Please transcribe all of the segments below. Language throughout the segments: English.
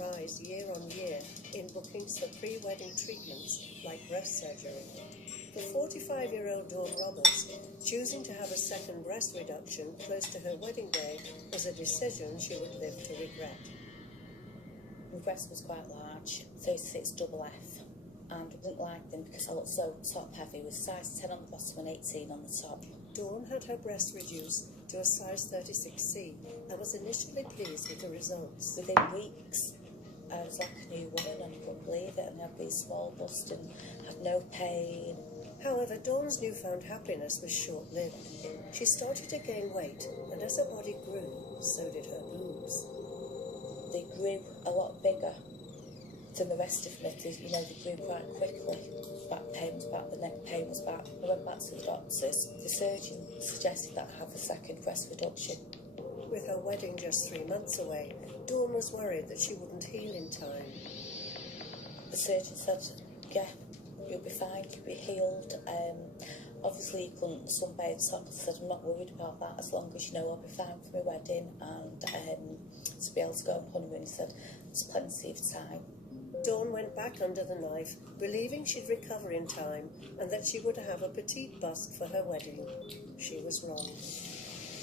rise year on year in bookings for pre-wedding treatments like breast surgery. For 45-year-old Dawn Roberts, choosing to have a second breast reduction close to her wedding day was a decision she would live to regret. My breast was quite large, 36 double F, and I didn't like them because I looked so top heavy with size 10 on the bottom and 18 on the top. Dawn had her breast reduced to a size 36C and was initially pleased with the results. Within weeks, I was like a new woman and I couldn't believe it, and I had these small busts and had no pain. However, Dawn's newfound happiness was short-lived. She started to gain weight, and as her body grew, so did her boobs. They grew a lot bigger than the rest of me. They grew quite quickly. Back pain was back, the neck pain was back. I went back to the doctors. The surgeon suggested that I have a second breast reduction. With her wedding just 3 months away, Dawn was worried that she wouldn't heal in time. The surgeon said, yeah, you'll be fine, you'll be healed. Obviously you couldn't sunbathe, so I said I'm not worried about that as long as I'll be fine for my wedding and to be able to go on honeymoon. He said there's plenty of time. Dawn went back under the knife, believing she'd recover in time and that she would have a petite bust for her wedding. She was wrong.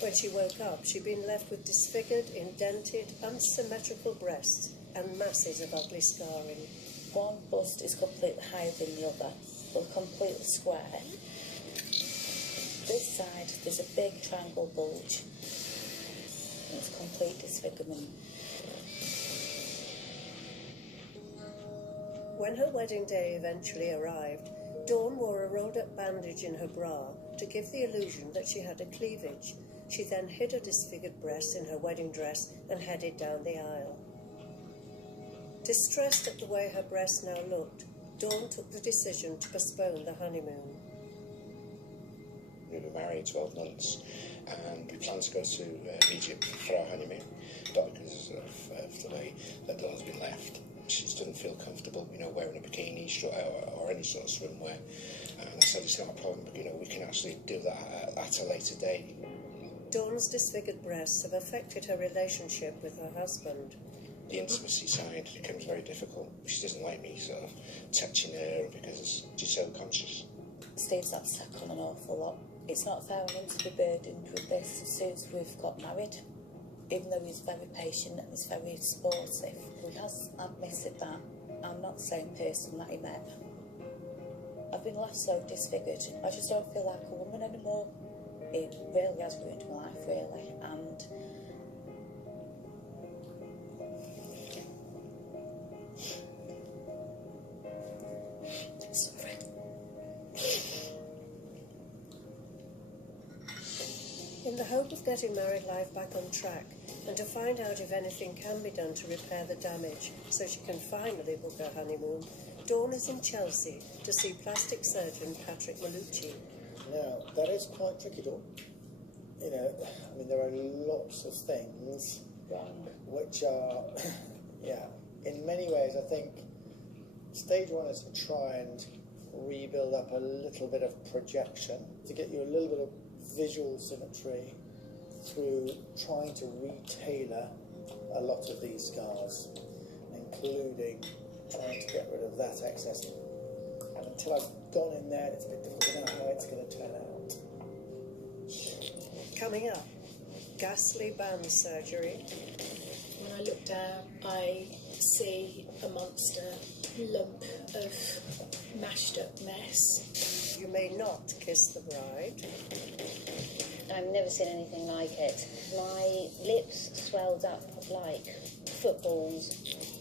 When she woke up, she'd been left with disfigured, indented, unsymmetrical breasts and masses of ugly scarring. One bust is completely higher than the other, but completely square. This side, there's a big triangle bulge, and it's complete disfigurement. When her wedding day eventually arrived, Dawn wore a rolled-up bandage in her bra to give the illusion that she had a cleavage. She then hid her disfigured breasts in her wedding dress and headed down the aisle. Distressed at the way her breasts now looked, Dawn took the decision to postpone the honeymoon. We were married 12 months and we planned to go to Egypt for our honeymoon, but because of the way that Dawn's been left, she just doesn't feel comfortable, wearing a bikini or any sort of swimwear. And I said, it's not a problem, we can actually do that at a later date. Dawn's disfigured breasts have affected her relationship with her husband. The intimacy side becomes very difficult. She doesn't like me sort of touching her because she's so conscious. Steve's had to take on an awful lot. It's not fair on him to be burdened with this as soon as we've got married. Even though he's very patient and he's very supportive, he has admitted that I'm not the same person that he met. I've been left so disfigured. I just don't feel like a woman anymore. It really has ruined my life, really, and sorry. In the hope of getting married life back on track and to find out if anything can be done to repair the damage so she can finally book her honeymoon, Dawn is in Chelsea to see plastic surgeon Patrick Malucci. Now, that is quite tricky, Dawn. There are lots of things which are, in many ways, I think stage one is to try and rebuild up a little bit of projection, to get you a little bit of visual symmetry through trying to retailor a lot of these scars, including trying to get rid of that excess. And until I've gone in there, it's a bit difficult to know how it's going to turn out. Coming up, ghastly band surgery. When I look down, I see a monster lump of mashed up mess. You may not kiss the bride. I've never seen anything like it. My lips swelled up like footballs.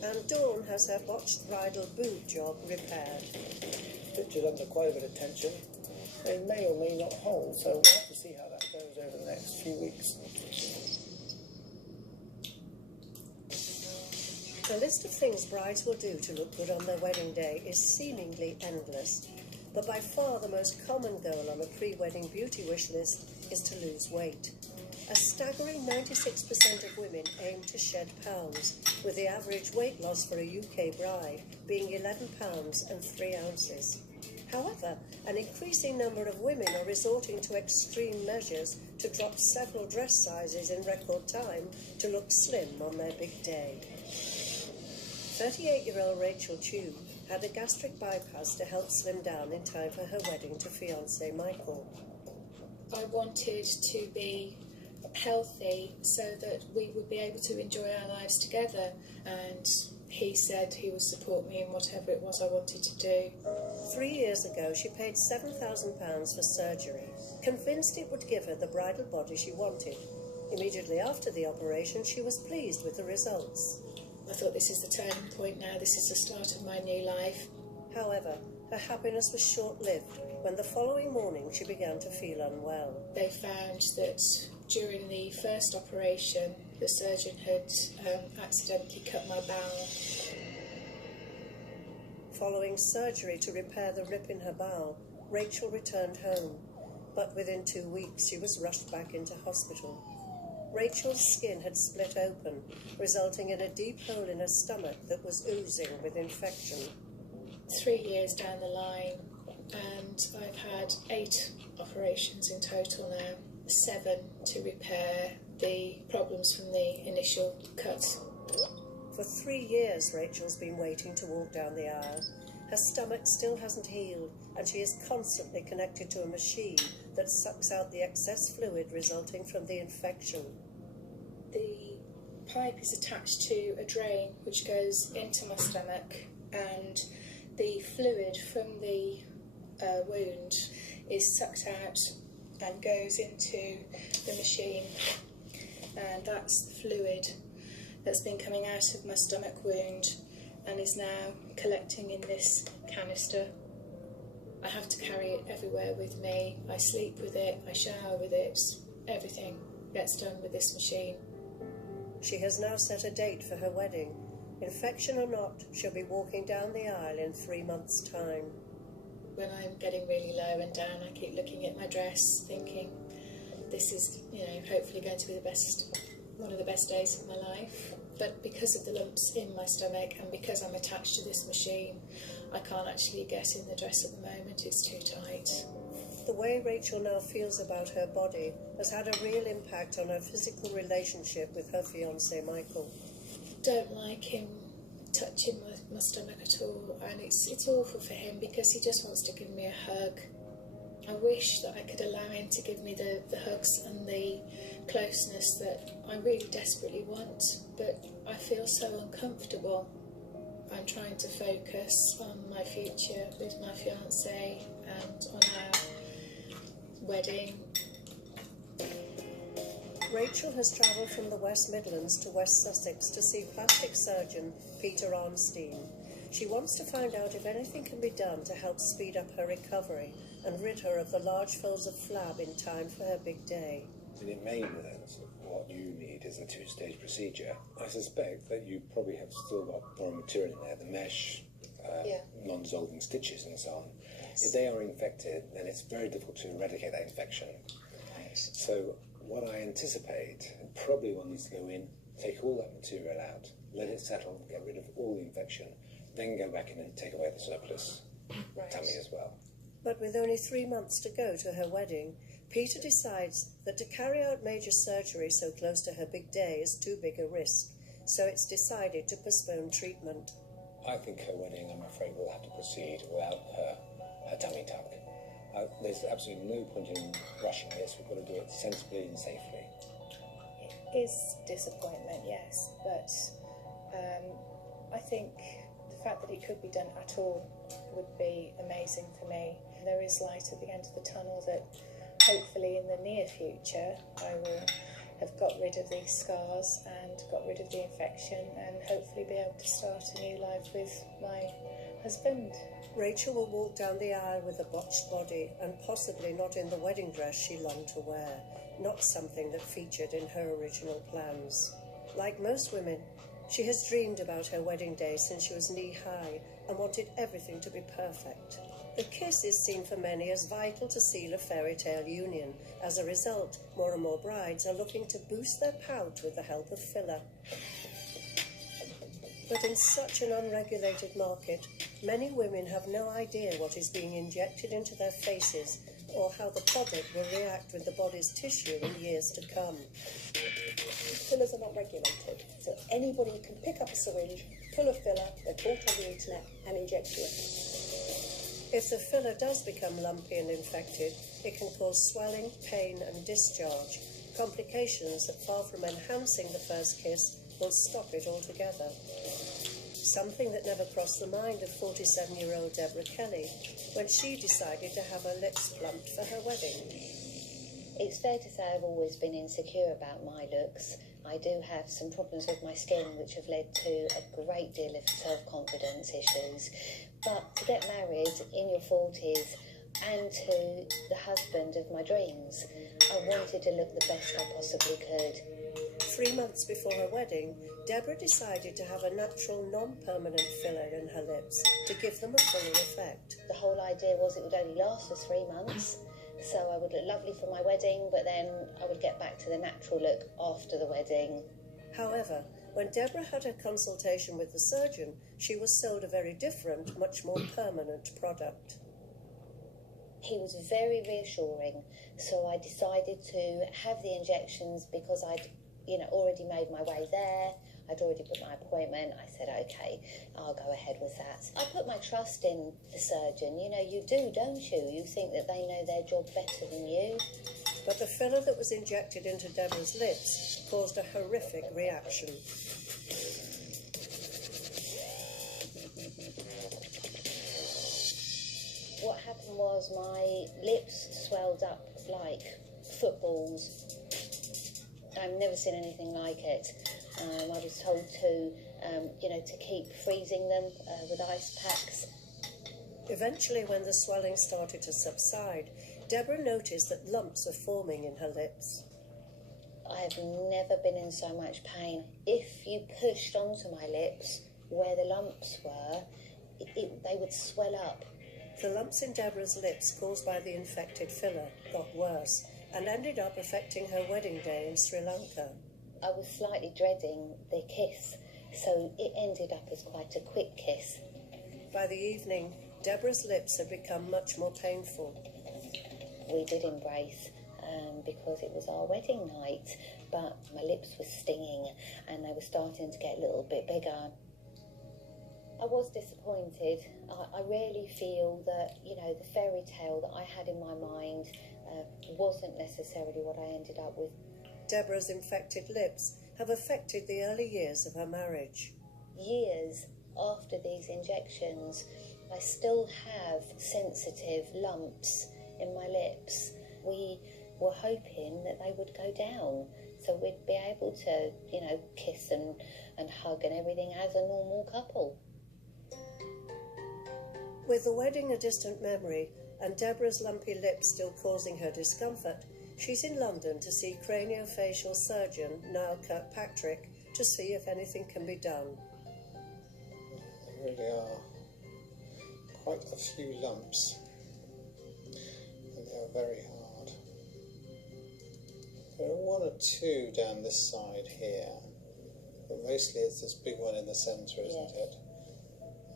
And Dawn has her botched bridal boob job repaired. Pictured under quite a bit of tension. They may or may not hold, so we'll have to see how that goes over the next few weeks. The list of things brides will do to look good on their wedding day is seemingly endless. But by far the most common goal on a pre-wedding beauty wish list is to lose weight. A staggering 96% of women aim to shed pounds, with the average weight loss for a UK bride being 11 pounds and 3 ounces. However, an increasing number of women are resorting to extreme measures to drop several dress sizes in record time to look slim on their big day. 38-year-old Rachel Chew had a gastric bypass to help slim down in time for her wedding to fiancé Michael. I wanted to be healthy so that we would be able to enjoy our lives together, and he said he would support me in whatever it was I wanted to do. 3 years ago, she paid £7,000 for surgery, convinced it would give her the bridal body she wanted. Immediately after the operation, she was pleased with the results. I thought, this is the turning point now, this is the start of my new life. However, her happiness was short-lived when the following morning she began to feel unwell. They found that during the first operation, the surgeon had accidentally cut my bowel. Following surgery to repair the rip in her bowel, Rachel returned home, but within 2 weeks she was rushed back into hospital. Rachel's skin had split open, resulting in a deep hole in her stomach that was oozing with infection. 3 years down the line, and I've had 8 operations in total now, 7 to repair the problems from the initial cut. For 3 years, Rachel's been waiting to walk down the aisle. Her stomach still hasn't healed, and she is constantly connected to a machine that sucks out the excess fluid resulting from the infection. The pipe is attached to a drain which goes into my stomach, and the fluid from the wound is sucked out and goes into the machine, and that's the fluid that's been coming out of my stomach wound and is now collecting in this canister. I have to carry it everywhere with me. I sleep with it, I shower with it, everything gets done with this machine. She has now set a date for her wedding. Infection or not, she'll be walking down the aisle in 3 months' time. When I'm getting really low and down, I keep looking at my dress, thinking, this is, hopefully going to be one of the best days of my life. But because of the lumps in my stomach and because I'm attached to this machine, I can't actually get in the dress at the moment, it's too tight. The way Rachel now feels about her body has had a real impact on her physical relationship with her fiancé Michael. Don't like him touching my stomach at all, and it's awful for him because he just wants to give me a hug. I wish that I could allow him to give me the hugs and the closeness that I really desperately want, but I feel so uncomfortable. I'm trying to focus on my future with my fiancé and on our wedding. Rachel has travelled from the West Midlands to West Sussex to see plastic surgeon Peter Arnstein. She wants to find out if anything can be done to help speed up her recovery and rid her of the large folds of flab in time for her big day. And it may mean that what you need is a 2-stage procedure. I suspect that you probably have still got foreign material in there, the mesh, non-dissolving stitches and so on. Yes. If they are infected, then it's very difficult to eradicate that infection. Right. So what I anticipate, probably one needs to go in, take all that material out, let it settle, get rid of all the infection, then go back in and take away the surplus tummy as well. But with only 3 months to go to her wedding, Peter decides that to carry out major surgery so close to her big day is too big a risk, so it's decided to postpone treatment. I think her wedding, I'm afraid, will have to proceed without her tummy tuck. There's absolutely no point in rushing this. We've got to do it sensibly and safely. It is disappointment, yes, but I think the fact that it could be done at all would be amazing for me. There is light at the end of the tunnel that hopefully in the near future I will have got rid of these scars and got rid of the infection and hopefully be able to start a new life with my husband. Rachel will walk down the aisle with a botched body and possibly not in the wedding dress she longed to wear, not something that featured in her original plans. Like most women, she has dreamed about her wedding day since she was knee-high and wanted everything to be perfect. The kiss is seen for many as vital to seal a fairy tale union. As a result, more and more brides are looking to boost their pout with the help of filler. But in such an unregulated market, many women have no idea what is being injected into their faces or how the product will react with the body's tissue in years to come. Fillers are not regulated, so anybody can pick up a syringe, pull a filler they're bought on the internet and inject you it. If the filler does become lumpy and infected, it can cause swelling, pain and discharge, complications that, far from enhancing the first kiss, will stop it altogether. Something that never crossed the mind of 47-year-old Deborah Kelly when she decided to have her lips plumped for her wedding. It's fair to say I've always been insecure about my looks. I do have some problems with my skin which have led to a great deal of self-confidence issues. But to get married in your 40s and to the husband of my dreams, I wanted to look the best I possibly could. 3 months before her wedding, Deborah decided to have a natural, non-permanent filler in her lips to give them a fuller effect. The whole idea was it would only last for 3 months, so I would look lovely for my wedding, but then I would get back to the natural look after the wedding. However, when Deborah had her consultation with the surgeon, she was sold a very different, much more permanent product. He was very reassuring, so I decided to have the injections because I'd already made my way there. I'd already booked my appointment. I said, okay, I'll go ahead with that. I put my trust in the surgeon. You do, don't you? You think that they know their job better than you. But the filler that was injected into Deborah's lips caused a horrific reaction. What happened was my lips swelled up like footballs. I've never seen anything like it. I was told to keep freezing them with ice packs. Eventually, when the swelling started to subside, Deborah noticed that lumps were forming in her lips. I have never been in so much pain. If you pushed onto my lips where the lumps were, they would swell up. The lumps in Deborah's lips caused by the infected filler got worse and ended up affecting her wedding day in Sri Lanka. I was slightly dreading the kiss, so it ended up as quite a quick kiss. By the evening, Deborah's lips had become much more painful. We did embrace because it was our wedding night, but my lips were stinging and they were starting to get a little bit bigger. I was disappointed. I really feel that, the fairy tale that I had in my mind wasn't necessarily what I ended up with. Deborah's infected lips have affected the early years of her marriage. Years after these injections, I still have sensitive lumps in my lips. We were hoping that they would go down so we'd be able to, kiss and hug and everything as a normal couple. With the wedding a distant memory and Deborah's lumpy lips still causing her discomfort, she's in London to see craniofacial surgeon Niall Kirkpatrick to see if anything can be done. There really are quite a few lumps, and they are very hard. There are one or two down this side here, but mostly it's this big one in the centre, isn't it?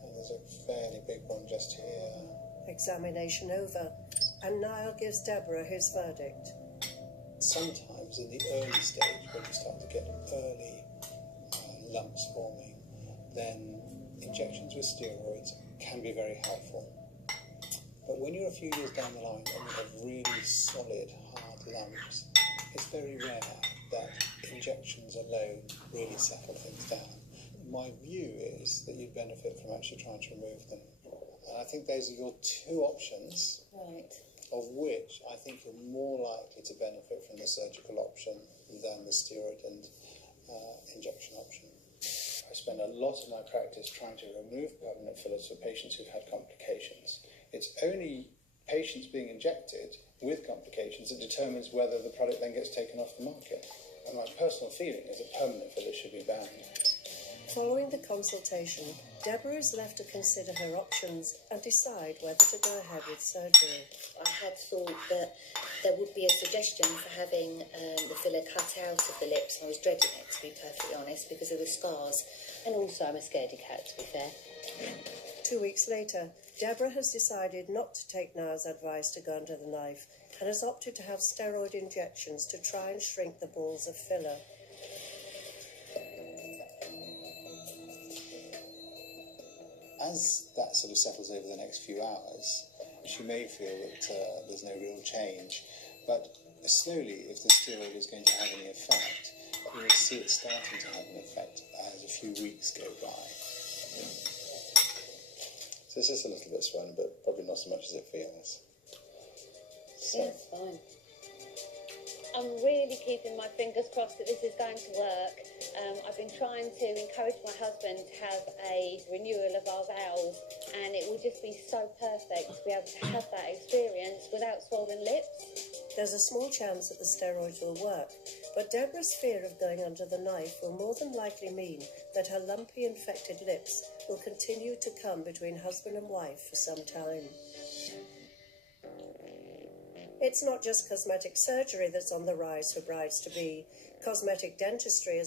And there's a fairly big one just here. Examination over, and Niall gives Deborah his verdict. Sometimes in the early stage, when you start to get early lumps forming, then injections with steroids can be very helpful. But when you're a few years down the line and you have really solid, hard lumps, it's very rare that injections alone really settle things down. My view is that you'd benefit from actually trying to remove them. And I think those are your two options. Right. Of which I think you're more likely to benefit from the surgical option than the steroid and injection option. I spend a lot of my practice trying to remove permanent fillers for patients who've had complications. It's only patients being injected with complications that determines whether the product then gets taken off the market. And my personal feeling is that permanent fillers should be banned. Following the consultation, Deborah is left to consider her options and decide whether to go ahead with surgery. I had thought that there would be a suggestion for having the filler cut out of the lips. I was dreading it, to be perfectly honest, because of the scars. And also I'm a scaredy cat, to be fair. 2 weeks later, Deborah has decided not to take Niall's advice to go under the knife and has opted to have steroid injections to try and shrink the balls of filler. as that sort of settles over the next few hours, she may feel that there's no real change, but slowly, if the steroid is going to have any effect, we'll see it starting to have an effect as a few weeks go by. So it's just a little bit swollen, but probably not so much as it feels. So. Yeah, it's fine. I'm really keeping my fingers crossed that this is going to work. I've been trying to encourage my husband to have a renewal of our vows, and it will just be so perfect to be able to have that experience without swollen lips. There's a small chance that the steroids will work, but Deborah's fear of going under the knife will more than likely mean that her lumpy infected lips will continue to come between husband and wife for some time. It's not just cosmetic surgery that's on the rise for brides-to-be. Cosmetic dentistry